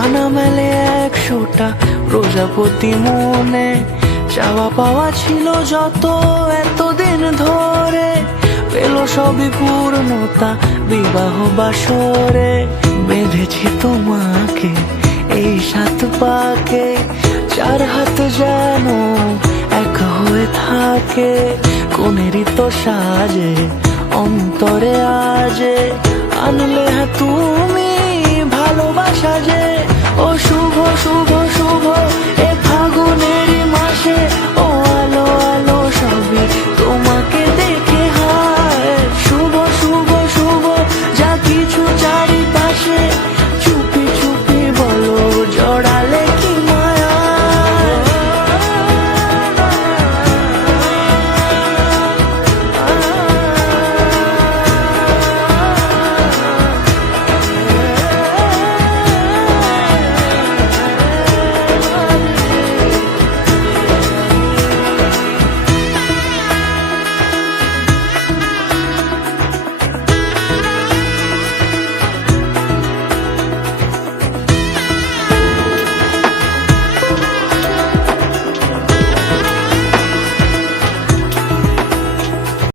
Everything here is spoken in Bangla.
ডানা মেলে 100টা প্রজাপতি মনে, চাওয়া পাওয়া ছিল যত এতদিন ধরে, পেল সবই পূর্ণতা বিবাহ বাসরে। বেঁধেছি তোমাকে এই 7 পাকে, 4 হাত যেন এক হয়ে থাকে, কোনেরই তো সাজে অন্তরে আজে আনলে তুমি